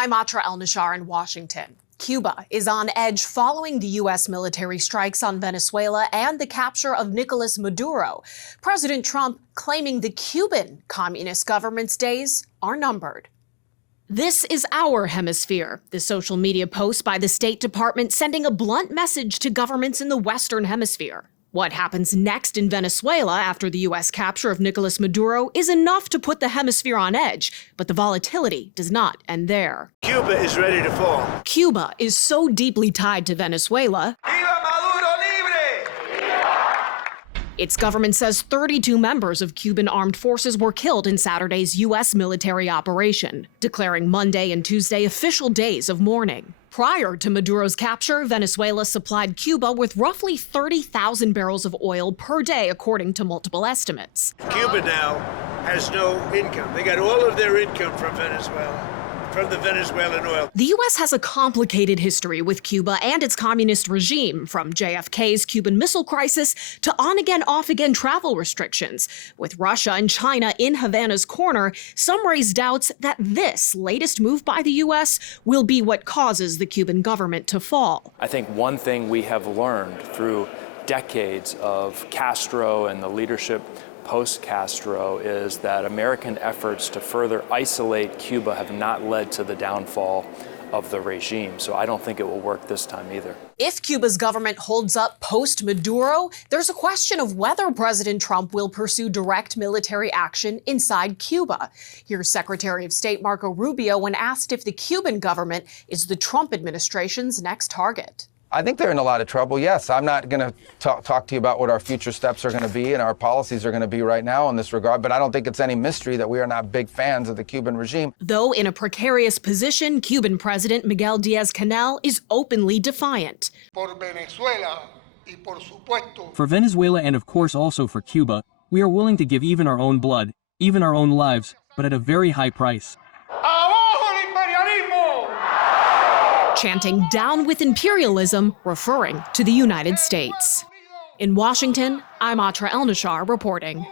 I'm Atra El-Nashar in Washington. Cuba is on edge following the U.S. military strikes on Venezuela and the capture of Nicolás Maduro. President Trump claiming the Cuban communist government's days are numbered. This is our hemisphere, the social media post by the State Department sending a blunt message to governments in the Western Hemisphere. What happens next in Venezuela after the U.S. capture of Nicolás Maduro is enough to put the hemisphere on edge, but the volatility does not end there. Cuba is ready to fall. Cuba is so deeply tied to Venezuela. Viva Maduro libre! Its government says 32 members of Cuban armed forces were killed in Saturday's U.S. military operation, declaring Monday and Tuesday official days of mourning. Prior to Maduro's capture, Venezuela supplied Cuba with roughly 30,000 barrels of oil per day, according to multiple estimates. Cuba now has no income. They got all of their income from Venezuela, from the Venezuelan oil. The U.S. has a complicated history with Cuba and its communist regime, from JFK's Cuban Missile Crisis to on-again, off-again travel restrictions. With Russia and China in Havana's corner, some raise doubts that this latest move by the U.S. will be what causes the Cuban government to fall. I think one thing we have learned through decades of Castro and the leadership post-Castro is that American efforts to further isolate Cuba have not led to the downfall of the regime. So I don't think it will work this time either. If Cuba's government holds up post-Maduro, there's a question of whether President Trump will pursue direct military action inside Cuba. Here's Secretary of State Marco Rubio when asked if the Cuban government is the Trump administration's next target. I think they're in a lot of trouble, yes. I'm not going to talk to you about what our future steps are going to be and our policies are going to be right now in this regard, but I don't think it's any mystery that we are not big fans of the Cuban regime. Though in a precarious position, Cuban President Miguel Díaz-Canel is openly defiant. For Venezuela and of course also for Cuba, we are willing to give even our own blood, even our own lives, but at a very high price. Chanting "down with imperialism," referring to the United States. In Washington, I'm Atra El-Nashar reporting.